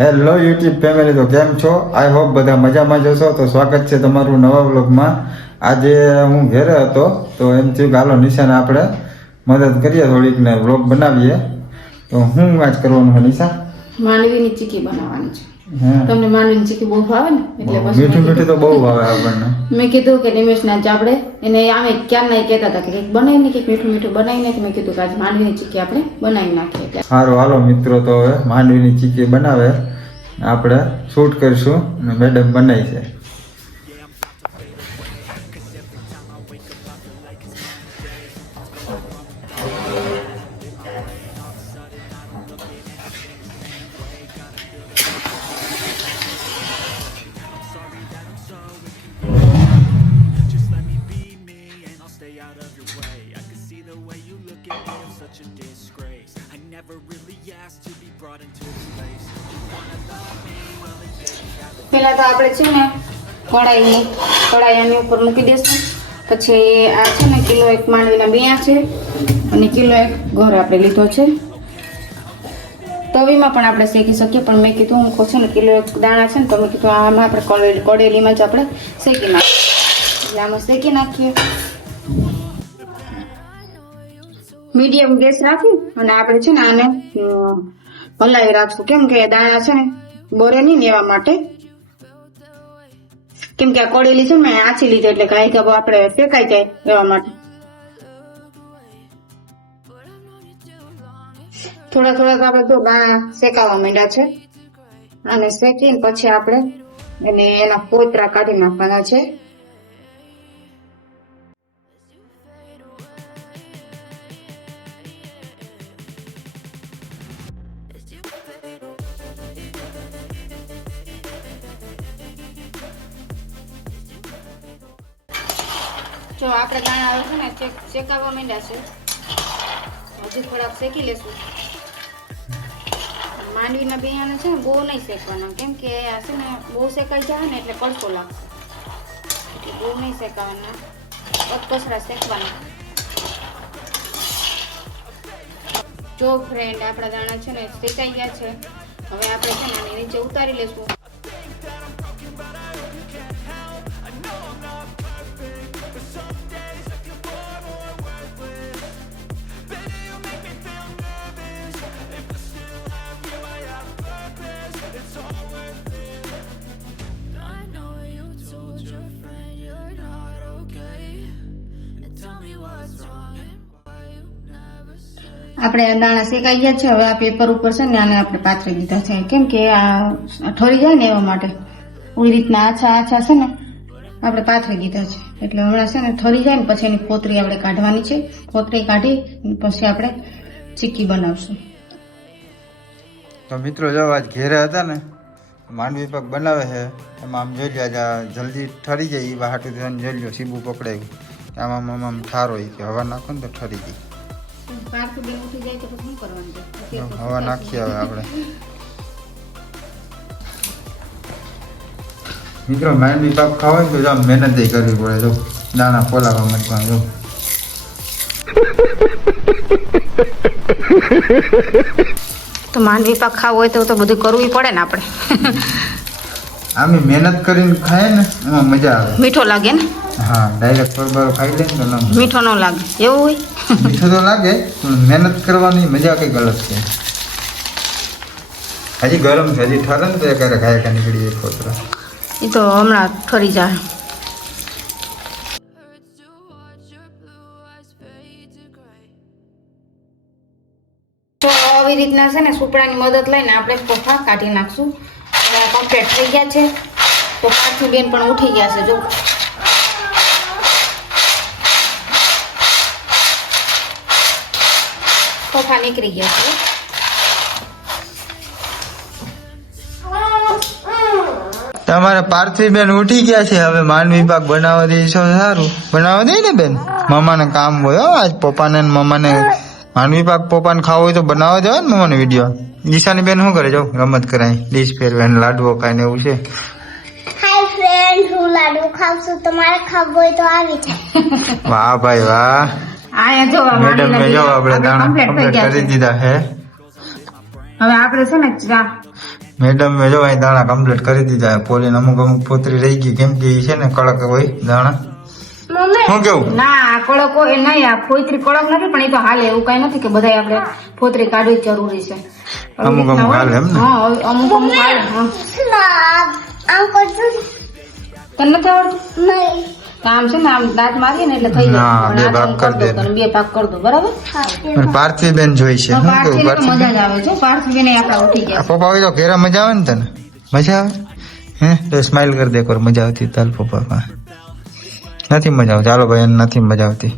Hello YouTube family, તો કેમ છો? આઈ હોપ બધા મજામાં જશો. તો સ્વાગત છે તમારું નવા વ્લોગમાં. આજે હું ઘેરે હતો તો એમ થયું કે હાલો નિશાને આપણે મદદ કરીએ, થોડીક ને વ્લોગ બનાવીએ. તો હું આજ કરવાનું છે નિશા? માંડવીની ચીકી બનાવવાની છે. હા, તમને માંડવીની ચીકી બહુ ભાવે ને, એટલે પછી મીઠું મીઠું તો બહુ ભાવે આપણને. મેં કીધું કે નિમેશના જ આપણે એને આમે ક્યારના કહેતા હતા કે કંઈક બનાવીને કંઈક મીઠું મીઠું બનાવીને, મેં કીધું કે આજ માંડવીની ચીકી આપણે બનાવી નાખીએ. એટલે સારું, હાલો મિત્રો, તો હવે માંડવીની ચીકી બનાવે આપણે શૂટ કરીશું અને મેડમ બનાવી છે. પહેલા તો આપણે છે ને કઢાઈ આની ઉપર મૂકી દઈશું. પછી આ છે ને કિલો એક માંડવીના બિયા છે અને કિલો એક ગોળ આપણે લીધો છે. તવીમાં પણ આપણે શેકી શકીએ, પણ મેં કીધું હું કહું છું ને કિલો એક દાણા છે ને, તો મેં કીધું આમાં આપણે કડેલીમાં જ આપણે શેકી નાખીએ. એટલે આમાં શેકી નાખીએ. મીડિયમ ગેસ રાખી અને આપણે છે ને આને હલાવી રાખશું. કેમ કે દાણા છે ને બોરે નહીં એવા માટે. કેમ કે આ કોળેલી છે ને મેં આછી લીધી એટલે ગાય ગા આપણે શેકાઈ જાય એવા માટે. થોડા થોડા આપણે તો દાણા શેકાવા માંડ્યા છે. અને શેકીને પછી આપણે એને એના પોતરા કાઢી નાખવાના છે. જો આપણે દાણા આવે છે ને શેકાવા માંડ્યા છે. હજી થોડાક શેકી લેશું. માંડવીના બિયાને છે ને બહુ નહીં શેકવાના, કેમ કે આ છે ને બહુ શેકાઈ જાય ને એટલે કડકો લાગશે. એટલે બહુ નહીં શેકાવાના, કચકચરા શેકવાના. જો ફ્રેન્ડ, આપણા દાણા છે ને શેકાઈ ગયા છે. હવે આપણે છે ને આની નીચે ઉતારી લેશું. આપણે દાણા શેકાઈ ગયા છે. હવે આ પેપર ઉપર છે ને આને આપણે પાથરી દીધા છે, કેમ કે આ ઠરી જાય ને એવા માટે. ઓલી રીતના આછા આછા છે ને આપણે પાથરી દીધા છે. એટલે હમણાં છે ને ઠરી જાય ને પછી એની પોતરી આપણે કાઢવાની છે. પોતરી કાઢી પછી આપણે ચીક્કી બનાવશું. તો મિત્રો, જો આજ ઘેરે હતા ને, માંડવી પાક બનાવે છે. એમાં આમ જોઈ લો, જલ્દી ઠરી જાય એ વાહાટું જોઈ લો, સીબું પકડાયું આમાં આમ ઠારો કે હવા નાખો ને તો ઠરી જાય. હવા નાખીએ હવે આપણે. મિત્રો, માંડવી પાક ખાવા હોય તો આમ મહેનત કરવી પડે. જો દાણા પોલાવા માટે જો તો માંડવી પાક ખાવો હોય તો બધું કરવું પડે ને આપણે. આમ મહેનત કરીને ખાય ને એમાં મજા આવે. મીઠો લાગે ને? હા, ડાયરેક્ટ બરોબર ખાઈ લે તો ના મીઠો ન લાગે એવું હોય. મીઠો તો લાગે પણ મહેનત કરવાની મજા કઈક અલગ છે. હજી ગરમ છે, હજી ઠરે ને તો એકારે ખાય નીકળી જાય ખોતરા. એ તો હમણાં ઠરી જાય. તો આવી રીતના છે ને સુપડાની મદદ લઈને આપણે કોફા કાઢી નાખશું. કમ્પ્લીટ થઈ ગયા છે. તો પાછી બેન પણ ઉઠી ગયા છે. જો કોફા નીકળી ગયા છે. તમારે પાર્થવી બેન ઉઠી ગયા છે. હવે માંડવી પાક બનાવવા દઈશું. સારું બનાવવા દે ને બેન. મમ્માને કામ હોય આજ. પપ્પાને મમ્માને માંડવી પાક પપ્પાને ખાવો હોય તો બનાવવા દેવા ને મમ્માને વિડીયો. ઈશાની બેન શું કરે? જો રમત કરાય, ડીશ ફેરવાય, લાડવો ખાય ને એવું છે. હાય ફ્રેન્ડ, હું લાડુ ખાઉં છું. તમારે ખાવું હોય તો આવી જાય. વાહ ભાઈ વાહ. આયા જો મેડમ મે જો આપણે દાણા કમ્પ્લીટ કરી દીધા છે. હવે આપણે છે ને મેડમ જો અહીં દાણા કમ્પ્લીટ કરી દીધા પોલીને અમુક પોતરી રહી ગઈ કેમ કે ઈ છે ને કડક હોય દાણા મમ્મી શું કેવું ના આ કડક હોય નહીં આ ફોતરી કડક નથી પણ એ તો હાલે એવું કઈ નથી કે બધા આપણે ફોતરી કાઢવી જ જરૂરી છે અમુક હાલે એમ ને હા અમુક હાલે હા આમ કરશું તને નથી આવડતું નહીં આમ છે ને આમ દાંત મારીએ ને એટલે થઈ ના, જાય બે ભાગ કરી દે. બે ભાગ કરી દો બરાબર પણ પાર્થિવ બેન જોઈ છે શું કેવું પાર્થિવ પાર્થિવ મજા જ આવે છે પાર્થિવ બેન આપડા ઉઠી ગયા પપ્પા હોય તો ઘેરા મજા આવે ને તને મજા આવે હે તો સ્માઈલ કરી દે એક વાર મજા આવતી તાલ પપ્પા પાસે. નથી મજા આવતી ચાલો ભાઈ એને નથી મજા આવતી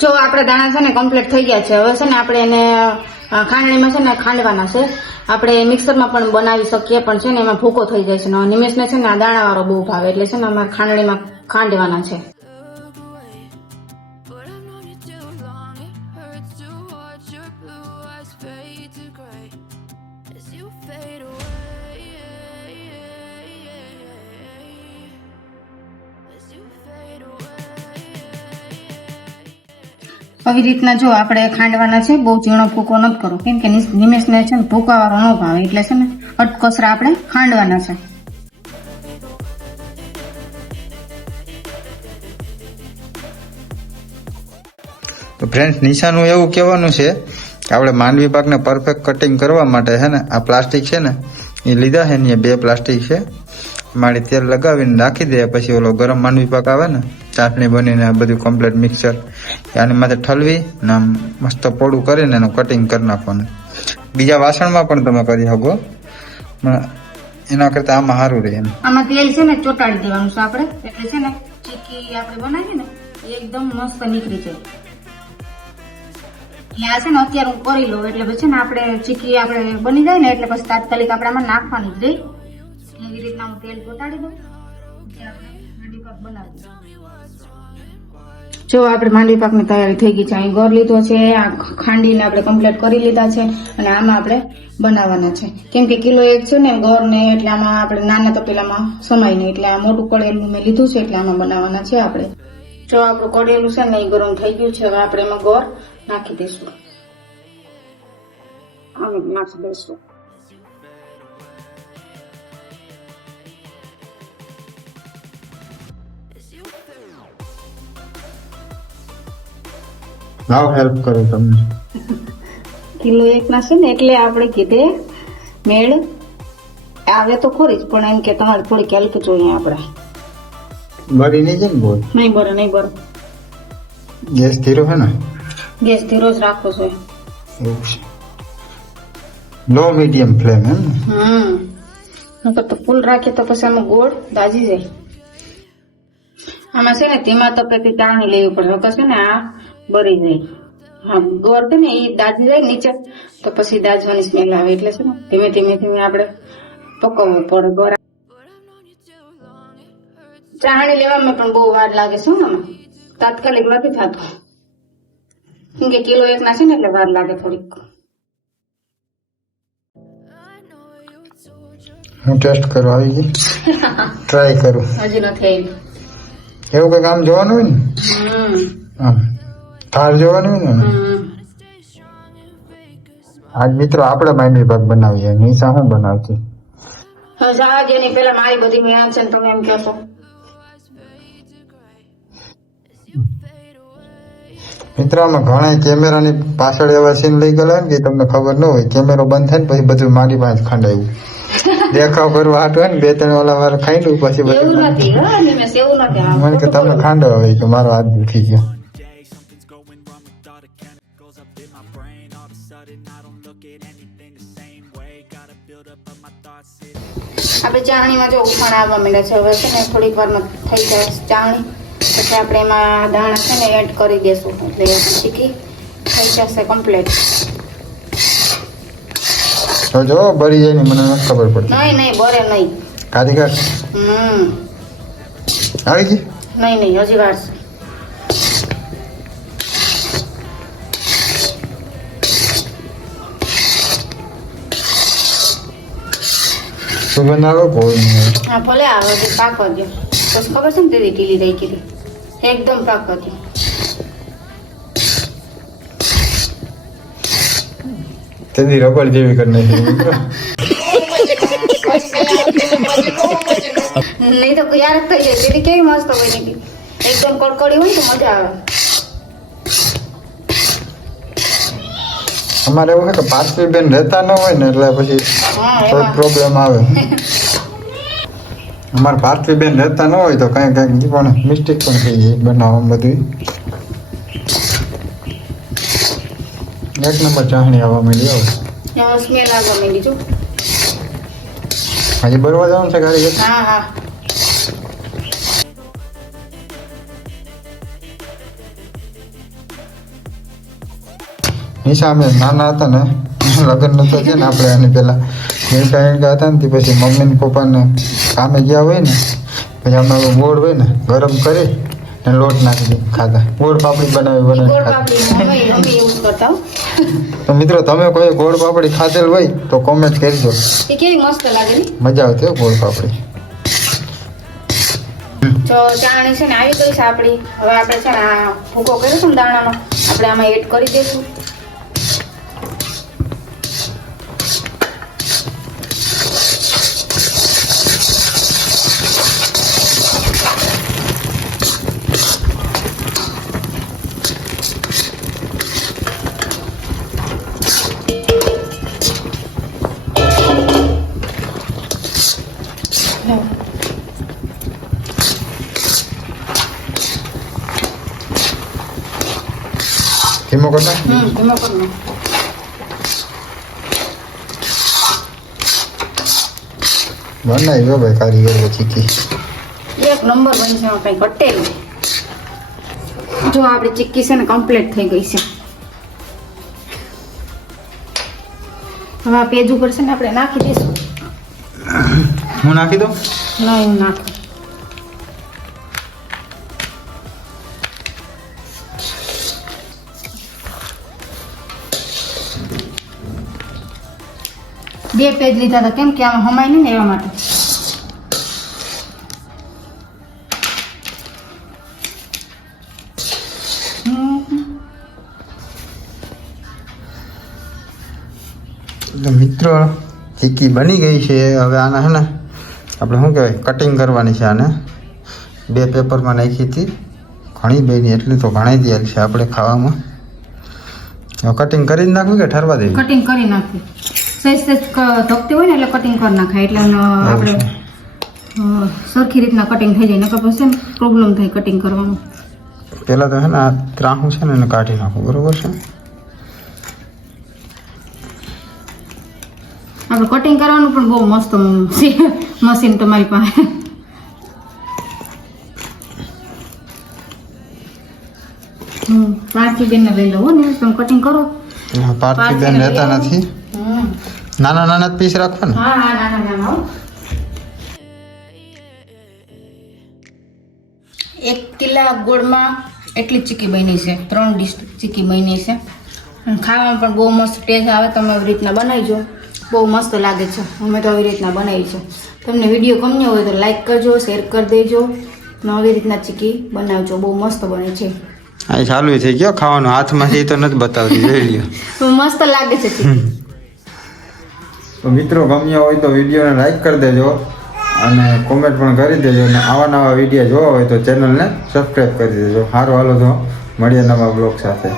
જો આપડે દાણા છે ને કમ્પ્લીટ થઈ ગયા છે હવે છે ને આપણે એને ખાંડણીમાં છે ને ખાંડવાના છે આપણે મિક્સરમાં પણ બનાવી શકીએ પણ છે ને એમાં ભૂકો થઈ જાય છે ને નિમેશને છે ને આ દાણા વાળો બહુ ભાવે એટલે છે ને અમારે ખાંડણીમાં ખાંડવાના છે આવી રીતના જો આપણે ખાંડવાના છે બહુ ઝીણો ભૂકો નથી કરવો કેમ કે નિમેશને છે ને ભૂકા વાળો ન ભાવે એટલે છે ને અટકોસરા આપણે ખાંડવાના છે તો ફ્રેન્ડ્સ નિશાનું એવું કહેવાનું છે કે આપણે માંડવી પાકને પરફેક્ટ કટિંગ કરવા માટે છે ને આ પ્લાસ્ટિક છે ને એ લીધા છે ને એ 2 પ્લાસ્ટિક છે મારી તેલ લગાવીને રાખી દે પછી ઓલો ગરમ માંડવી પાક આવે ને ચાટણી બનીને આ બધું કમ્પ્લીટ મિક્સર આની માથે ઠલવી ને આમ મસ્ત પોડું કરીને એનું કટિંગ કરી નાખવાનું બીજા વાસણમાં પણ તમે કરી શકો પણ એના કરતા આમાં સારું રહે એમ આમાં તેલ છે ને ચોટાડી દેવાનું છે આપણે એટલે છે ને ચીકી આપણે બનાવીએ ને એ એકદમ મસ્ત નીકળી જાય એટલે આ છે ને અત્યારે હું કરી લઉં એટલે પછી ને આપણે ચીકી આપણે બની જાય ને એટલે પછી તાત્કાલિક આપણે આમાં નાખવાની જ રહી એવી રીતના હું તેલ ચોટાડી દઉં પછી આપણે માંડવી પાક બનાવી જો આપણે માંડવી પાકની તૈયારી થઈ ગઈ છે અહીં ગોળ લીધો છે આ ખાંડીને આપણે કમ્પ્લીટ કરી લીધા છે અને આમાં આપણે બનાવવાના છે કેમ કે કિલો 1 છે ને ગોળ ને એટલે આમાં આપણે નાના તપેલામાં સમાય નહીં એટલે આ મોટું કળેલું મેં લીધું છે એટલે આમાં બનાવવાના છે આપણે જો આપણું કળેલું છે ને એ ગરમ થઈ ગયું છે હવે આપણે એમાં ગોળ નાખી દઈશું હવે નાખી દઈશું લાવ હેલ્પ કરું તમને કિલો 1 ના છે ને એટલે આપણે કીધે મેળ આવે તો ખરી જ પણ એમ કે તમારે થોડીક હેલ્પ જોઈએ આપણે બરી નહીં છે ને બોલ નહીં બરો ગેસ ધીરો છે ને ગેસ ધીરો જ રાખવો જોઈએ એવું છે લો મીડિયમ ફ્લેમ એમ ને નકર તો ફૂલ રાખીએ તો પછી આમાં ગોળ દાજી જાય આમાં છે ને ધીમા તપેથી ચાણી લેવી પડે નકર છે ને આ બરી જાય હા ગોળ છે ને એ દાજી જાય નીચે તો પછી દાજવાની સ્મેલ આવે એટલે છે ને ધીમે ધીમે આપણે પકવવું પડે ગોળ ચાણી લેવામાં પણ બહુ વાર લાગે છે ને તાત્કાલિક નથી થતું કેમ કે કિલો 1 ના છે ને એટલે વાર લાગે થોડીક હું ટેસ્ટ કરવા આવી ગઈ ટ્રાય કરું હજી નથી આવી એવું કઈ કામ જોવાનું હોય ને આમ થાર જોવાનું હોય ને આજ મિત્રો આપણે માંડવી પાક બનાવીએ નિશા શું બનાવતી હવે જવા દે ની પેલા મારી બધી મહેનત છે ને તમે એમ કહેશો મિત્રો આમાં ઘણા કેમેરાની પાછળ એવા સીન લઈ ગયેલા ને કે તમને ખબર ન હોય કેમેરો બંધ થાય ને પછી બધું મારી પાસે ખંડાયું દેખાવ કરવા હાટ હોય ને 2-3 વાલા વાર ખાઈ પછી એવું બધું નથી હા નિમેશ એવું નથી આમ મને કે તમે ખાંડો હોય કે મારો હાથ દુખી ગયો આપણે ચાણીમાં જો ઉફાણ આવવા માંડ્યા છે હવે છે ને થોડીક વારમાં થઈ જાય ચાણી પછી આપણે એમાં દાણા છે ને એડ કરી દેશું એટલે ચીકી થઈ જશે કમ્પ્લીટ તો જો બરી જાય ને મને નથી ખબર પડતી નહીં બરે નહીં કાઢી કાઢ આવી ગઈ નહીં હજી વાર છે સુગંધ આવે કોઈ નહીં હા ભલે આવે છે પાકવા દો પછી ખબર છે ને દીદી ઢીલી રહી ગઈ એકદમ પાકવા દો તેની રબડ જેવી કરી નાખી મિત્રો. નહીં તો યાર થઈ જાય. દીદી કેવી મસ્ત બની હતી. એકદમ કડકડી હોય તો મજા આવે. અમારે એવું છે કે પાર્થવી બેન રહેતા ન હોય ને એટલે પછી હા થોડોક એમાં પ્રોબ્લેમ આવે. અમારે પાર્થવી બેન રહેતા ન હોય તો કઈ કઈ પણ મિસ્ટેક પણ થઈ જાય બનાવવામાં બધું. એક નંબર ચાહણી આવવા માંડી હવે. એમાં સ્મેલ આવવા માંડી જો. હજી બરવા જવાનું છે ગાડી? હા હા નિશા અમે નાના હતા ને લગ્ન નતો છે ને આપણે એની પેલા એનકા હતા ને તે પછી મમ્મી ને પપ્પા ને કામે ગયા હોય ને પછી અમે ગોળ હોય ને ગરમ કરી ને લોટ નાખી દે ખાતા. ગોળ પાપડી બનાવી ગોળ ખાતા. પાપડી અમે એવું કરતા હો. તો મિત્રો તમે કોઈ ગોળ પાપડી ખાધેલ હોય તો કોમેન્ટ કરજો. એ કેવી મસ્ત લાગે ને. મજા આવતી હોય ગોળ પાપડી. જો ચાણી છે ને આવી ગઈ છે આપણી. હવે આપણે છે ને આ ભૂકો કર્યો છે ને દાણાનો આપણે આમાં એડ કરી દઈશું. ધીમો કરી નાખ. ધીમો કરી નાખ. બનાવી ગયો ભાઈ કારીગર ચીકી. એક નંબર બની છે. કઈ ઘટે નહીં. જો આપણી ચીક્કી છે ને કમ્પ્લીટ થઈ ગઈ છે. હવે આ પેજ ઉપર છે ને આપણે નાખી દઈશું. હું નાખી દઉં? ના હું નાખું. બે પેજ લીધા હતા કેમ કે આમાં હમાય નહીં ને એવા માટે. તો મિત્રો ચીક્કી બની ગઈ છે. હવે આના હે ને આપણે શું કહેવાય કટિંગ કરવાની છે. આને 2 પેપરમાં નાખી હતી. ઘણી બેની એટલી તો ઘણી દે છે આપણે ખાવામાં. હવે કટિંગ કરી જ નાખવું કે ઠરવા દેવી? કટિંગ કરી નાખી. સહેજ સહેજ ધકતી હોય ને એટલે કટિંગ કરી નાખાય એટલે આપણે સરખી રીતના કટિંગ થઈ જાય. નકર પછી પ્રોબ્લેમ થાય કટિંગ કરવાનું. પહેલાં તો હે ને આ ત્રાહું છે ને એને કાઢી નાખું. બરોબર છે? આપણે કટિંગ કરવાનું પણ બહુ મસ્ત મશીન તમારી પાસે. પારથી બેન લઈ લો ને તમે કટિંગ કરો. પાર્થવી બેન રહેતા નથી. નાના નાના પીસ રાખવા ને. હા હા નાના નાના હો. 1 કિલા ગોળમાં એટલી ચીક્કી બની છે. 3 ડીશ ચીક્કી બની છે. અને ખાવામાં પણ બહુ મસ્ત ટેસ્ટ આવે. તમે આવી રીતના બનાવીજો. બહુ મસ્ત લાગે છે. અમે તો આવી રીતના બનાવી છે. તમને વિડીયો ગમ્યો હોય તો લાઈક કરજો, શેર કરી દેજો. અને આવી રીતના ચીક્કી બનાવજો. બહુ મસ્ત બને છે. હા ચાલુ થઈ ગયો ખાવાનું. હાથમાં છે એ તો નથી બતાવતી. જોઈ લ્યો. મસ્ત લાગે છે ચીક્કી. તો મિત્રો ગમ્યો હોય તો વિડીયોને લાઈક કરી દેજો અને કોમેન્ટ પણ કરી દેજો. અને આવા નવા વિડીયો જોવા હોય તો ચેનલને સબસ્ક્રાઈબ કરી દેજો. સારું હાલો તો મળીએ નવા બ્લોગ સાથે.